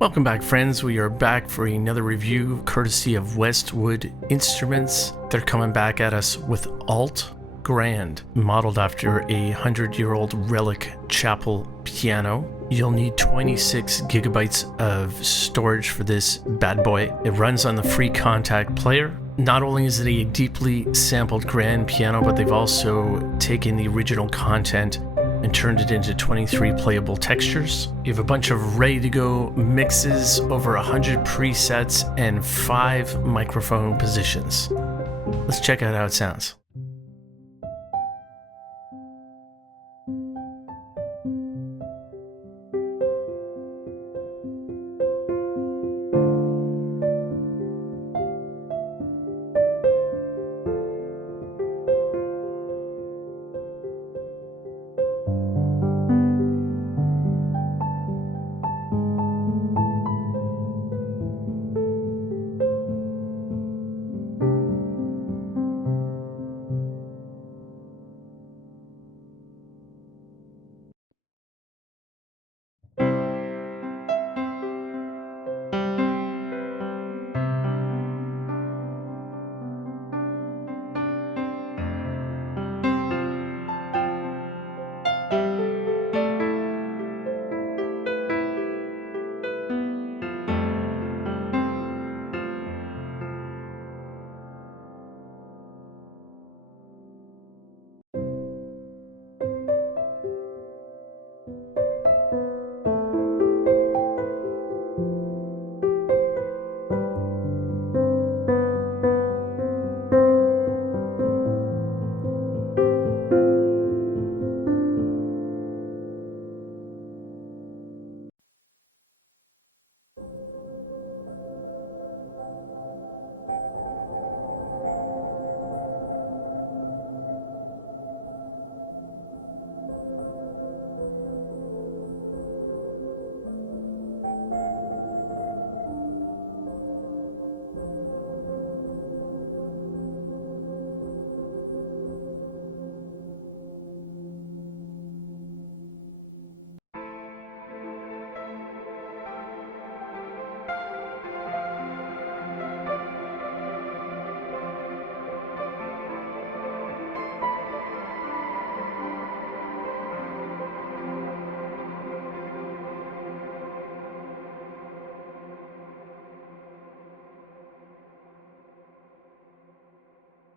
Welcome back, friends. We are back for another review courtesy of Westwood Instruments. They're coming back at us with Alt Grand, modeled after a 100-year-old relic chapel piano. You'll need 26 gigabytes of storage for this bad boy. It runs on the free Contact player. Not only is it a deeply sampled grand piano, but they've also taken the original content and turned it into 23 playable textures. You have a bunch of ready-to-go mixes, over 100 presets, and 5 microphone positions. Let's check out how it sounds.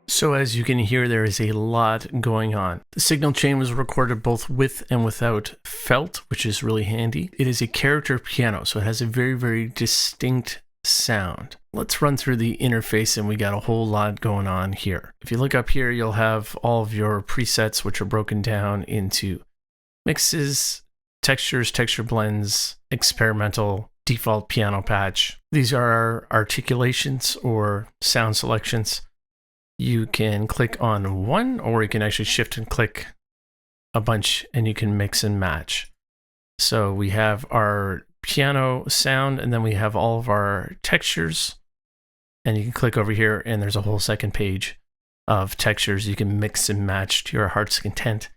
So as you can hear, there is a lot going on. The signal chain was recorded both with and without felt, which is really handy. It is a character piano, so it has a very, very distinct sound. Let's run through the interface, and we got a whole lot going on here. If you look up here, you'll have all of your presets, which are broken down into mixes, textures, texture blends, experimental, default piano patch. These are our articulations or sound selections. You can click on one, or you can actually shift and click a bunch and you can mix and match. So we have our piano sound, and then we have all of our textures, and you can click over here and there's a whole second page of textures you can mix and match to your heart's content.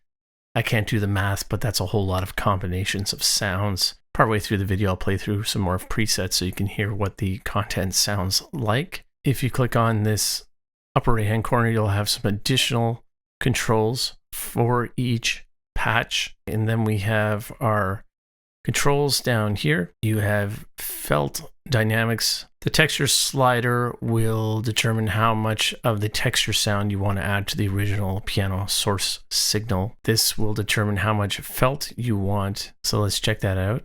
I can't do the math, but that's a whole lot of combinations of sounds. Partway through the video, I'll play through some more presets so you can hear what the content sounds like. If you click on this upper right hand corner, you'll have some additional controls for each patch. And then we have our controls down here. You have felt dynamics. The texture slider will determine how much of the texture sound you want to add to the original piano source signal. This will determine how much felt you want. So let's check that out.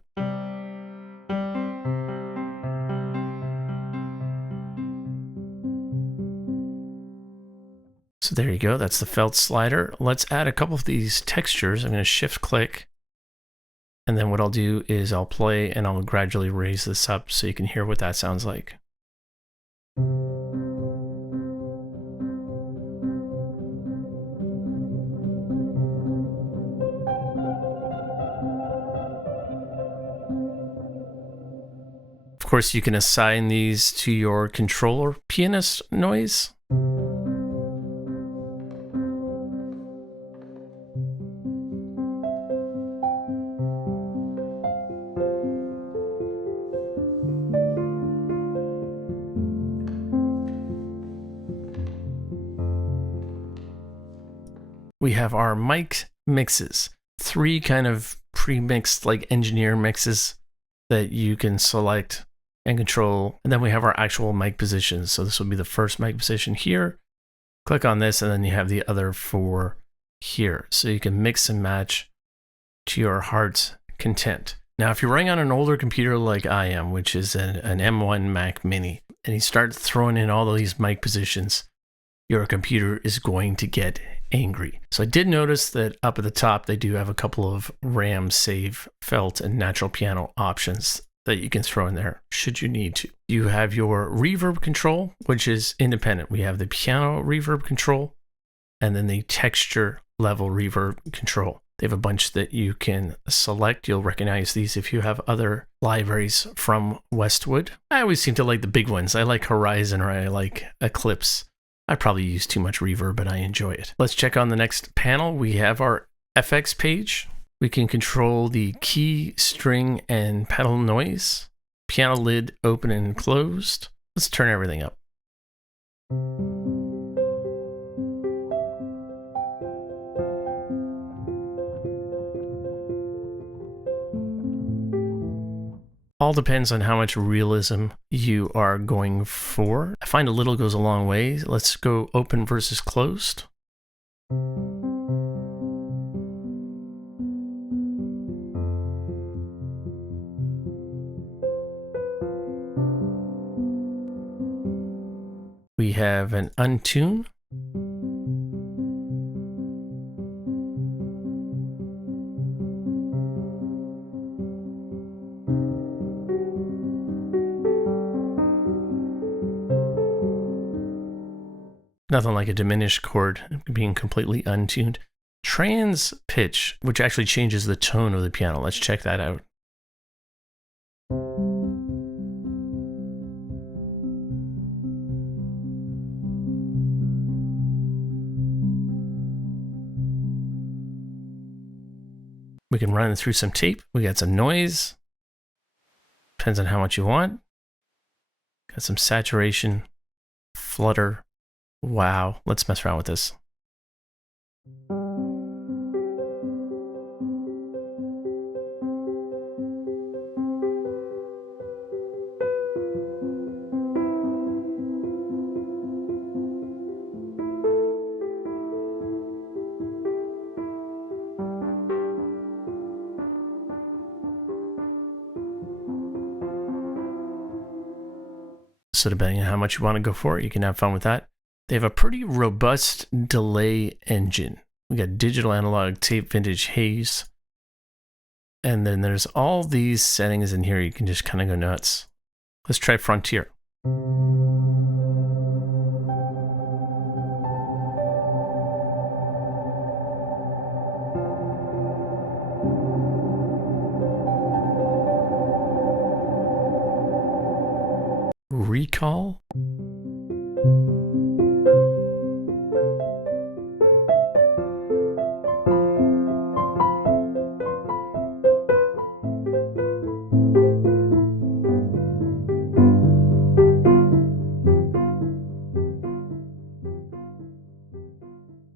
So there you go, that's the felt slider. Let's add a couple of these textures. I'm going to shift click, and then what I'll do is I'll play and I'll gradually raise this up so you can hear what that sounds like. Of course, you can assign these to your controller pianist noise. we have our mic mixes. 3 kind of pre-mixed like engineer mixes that you can select and control. And then we have our actual mic positions. So this will be the first mic position here. Click on this and then you have the other 4 here. So you can mix and match to your heart's content. Now, if you're running on an older computer like I am, which is an M1 Mac Mini, and you start throwing in all of these mic positions, your computer is going to get angry. So I did notice that up at the top, they do have a couple of RAM, save, felt, and natural piano options that you can throw in there should you need to. You have your reverb control, which is independent. We have the piano reverb control and then the texture level reverb control. They have a bunch that you can select. You'll recognize these if you have other libraries from Westwood. I always seem to like the big ones. I like Horizon or I like Eclipse. I probably use too much reverb, but I enjoy it. Let's check on the next panel. We have our FX page. We can control the key, string, and pedal noise. Piano lid open and closed. Let's turn everything up. All depends on how much realism you are going for. I find a little goes a long way. Let's go open versus closed. We have an untune. Nothing like a diminished chord being completely untuned. Trans pitch, which actually changes the tone of the piano. Let's check that out. We can run it through some tape. We got some noise. Depends on how much you want. Got some saturation, flutter. Wow, let's mess around with this. So depending on how much you want to go for it, you can have fun with that. They have a pretty robust delay engine. We got digital, analog, tape, vintage, haze. And then there's all these settings in here. You can just kind of go nuts. Let's try Frontier. Recall.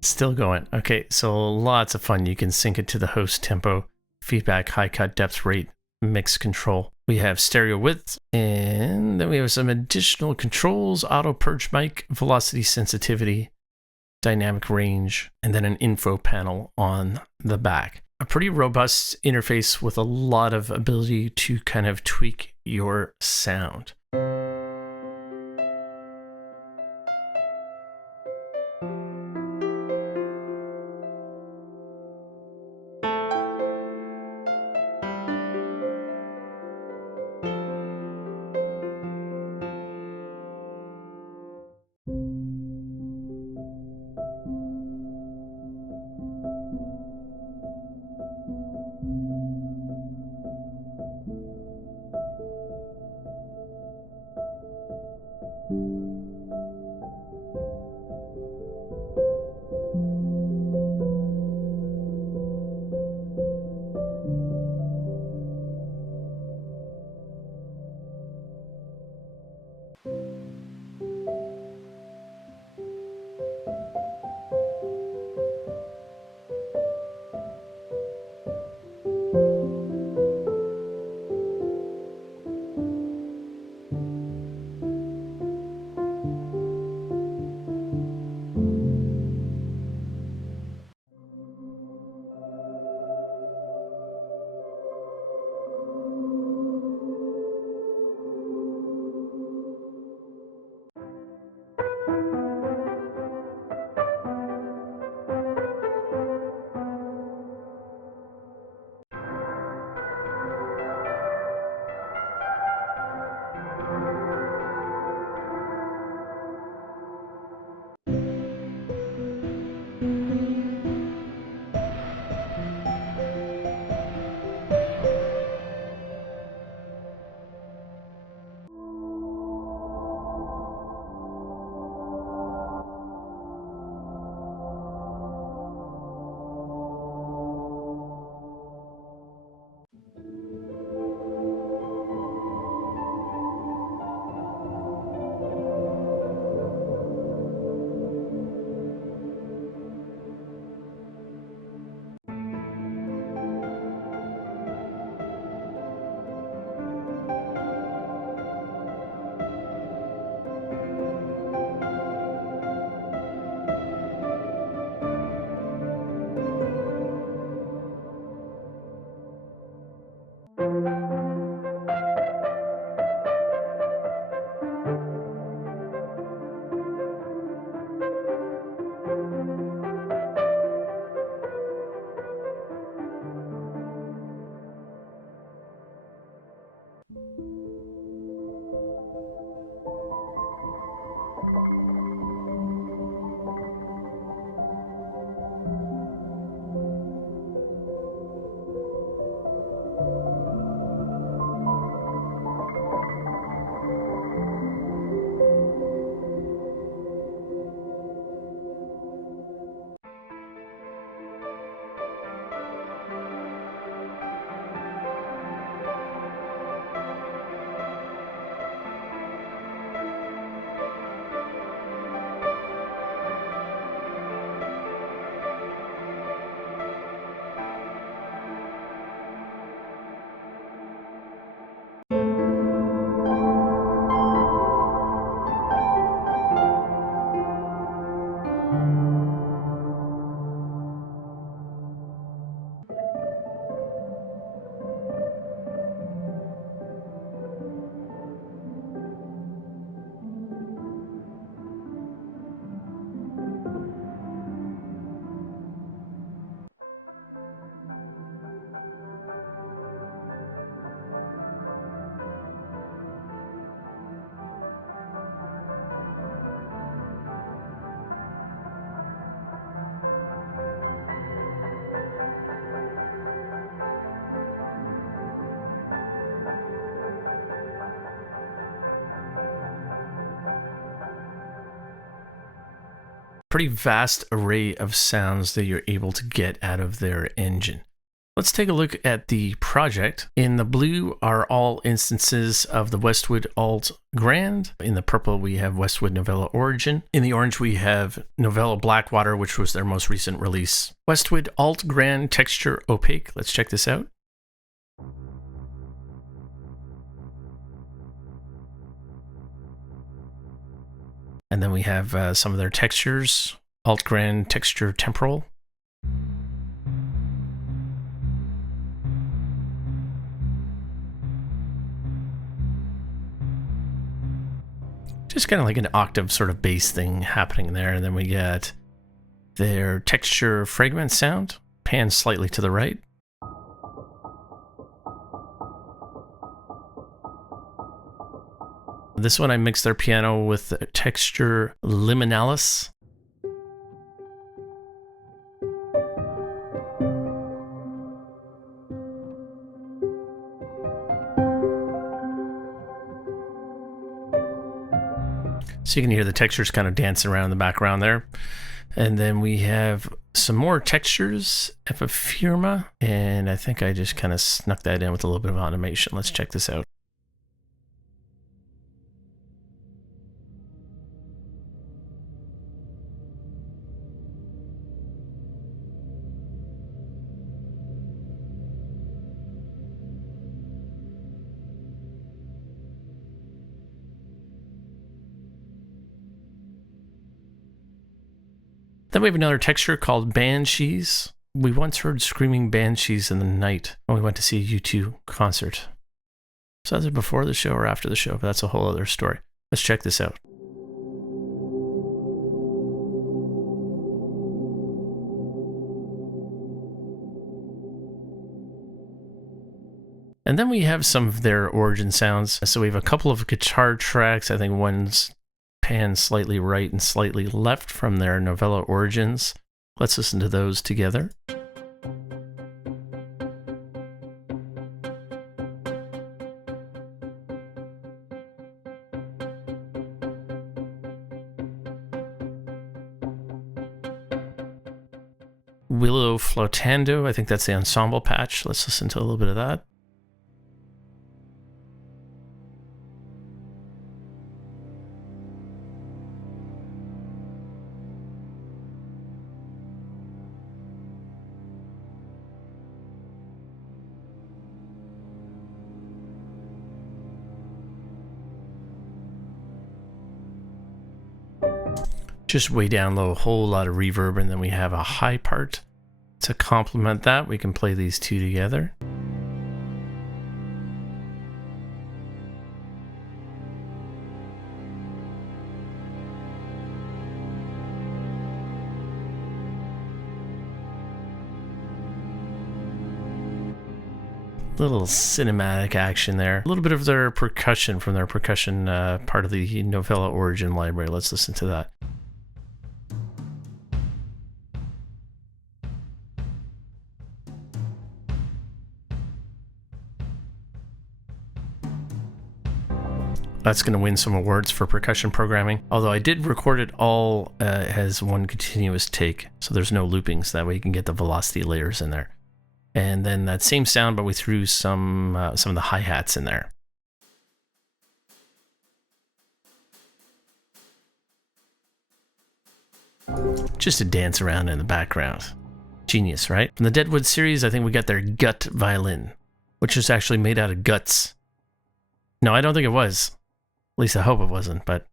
Still going. Okay, so lots of fun. You can sync it to the host tempo, feedback, high cut, depth, rate, mix control. We have stereo width, and then we have some additional controls, auto purge mic, velocity sensitivity, dynamic range, and then an info panel on the back. A pretty robust interface with a lot of ability to kind of tweak your sound. Pretty vast array of sounds that you're able to get out of their engine. Let's take a look at the project. In the blue are all instances of the Westwood Alt Grand. In the purple, we have Westwood Novella Origin. In the orange, we have Novella Blackwater, which was their most recent release. Westwood Alt Grand Texture Opaque. Let's check this out. And then we have some of their textures. Alt Grand Texture Temporal. Just kind of like an octave sort of bass thing happening there. And then we get their texture fragment sound, pan slightly to the right. This one I mixed their piano with the texture liminalis. So you can hear the textures kind of dancing around in the background there. And then we have some more textures, epipherma, and I think I just kind of snuck that in with a little bit of automation. Let's check this out. Then we have another texture called Banshees. We once heard screaming banshees in the night when we went to see a U2 concert. So that's before the show or after the show, but that's a whole other story. Let's check this out. And then we have some of their origin sounds. So we have a couple of guitar tracks. I think one's panned slightly right and slightly left from their novella origins. Let's listen to those together. Willow Flotando, I think that's the ensemble patch. Let's listen to a little bit of that. Just way down low, a whole lot of reverb, and then we have a high part. To complement that, we can play these two together. Little cinematic action there. A little bit of their percussion from their percussion part of the novella origin library. Let's listen to that. That's going to win some awards for percussion programming. Although I did record it all as one continuous take, so there's no loopings. That way you can get the velocity layers in there. And then that same sound, but we threw some of the hi-hats in there. Just to dance around in the background. Genius, right? From the Deadwood series, I think we got their gut violin, which is actually made out of guts. No, I don't think it was. At least I hope it wasn't, but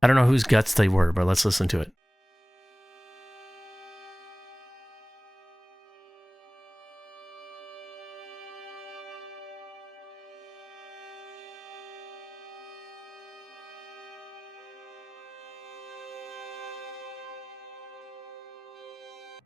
I don't know whose guts they were, but let's listen to it.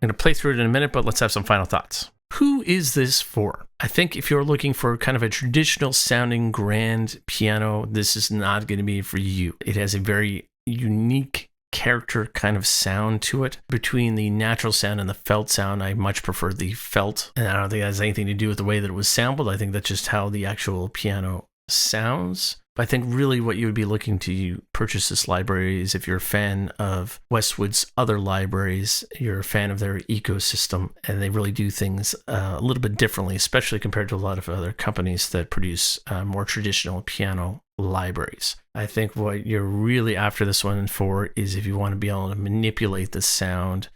I'm going to play through it in a minute, but let's have some final thoughts. Who is this for? I think if you're looking for kind of a traditional sounding grand piano, this is not going to be for you. It has a very unique character kind of sound to it. Between the natural sound and the felt sound, I much prefer the felt. And I don't think that has anything to do with the way that it was sampled. I think that's just how the actual piano sounds. But I think really what you would be looking to purchase this library is if you're a fan of Westwood's other libraries, you're a fan of their ecosystem, and they really do things a little bit differently, especially compared to a lot of other companies that produce more traditional piano libraries. I think what you're really after this one for is if you want to be able to manipulate the sound,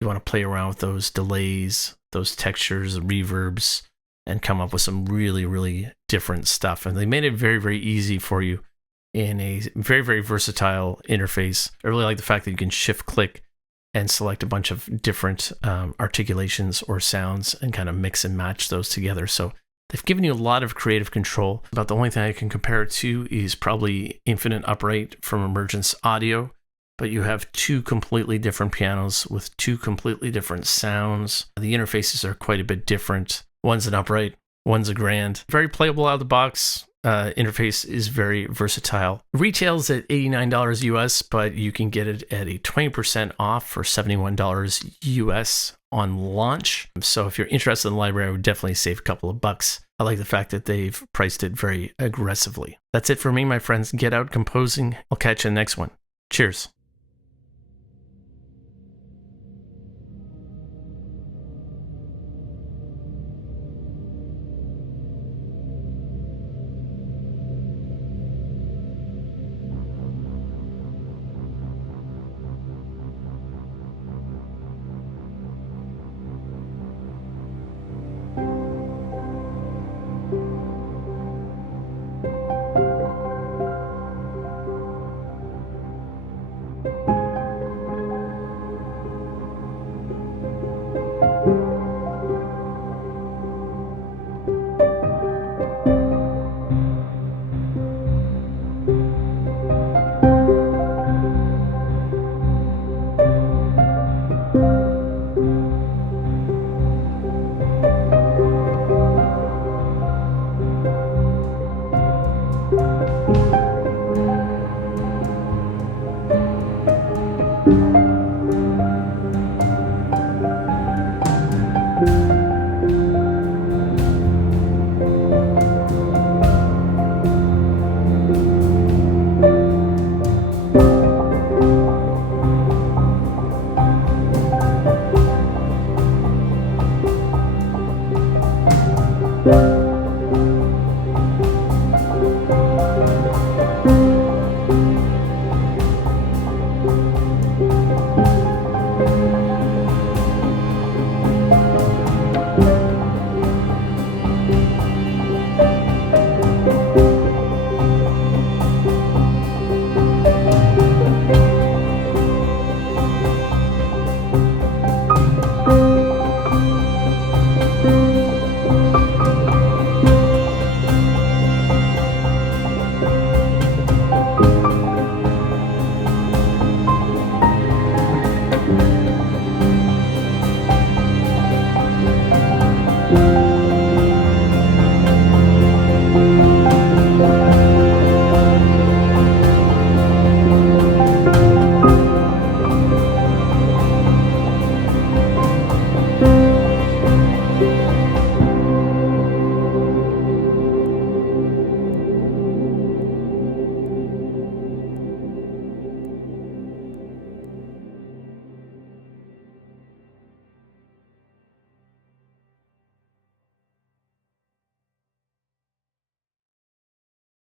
you want to play around with those delays, those textures, reverbs, and come up with some really, really different stuff. And they made it very, very easy for you in a very, very versatile interface. I really like the fact that you can shift click and select a bunch of different articulations or sounds and kind of mix and match those together. So they've given you a lot of creative control. About the only thing I can compare it to is probably Infinite Upright from Emergence Audio. But you have two completely different pianos with two completely different sounds. The interfaces are quite a bit different. One's an upright, one's a grand. Very playable out of the box. Interface is very versatile. Retails at $89 US, but you can get it at a 20% off for $71 US on launch. So if you're interested in the library, I would definitely save a couple of bucks. I like the fact that they've priced it very aggressively. That's it for me, my friends. Get out composing. I'll catch you in the next one. Cheers.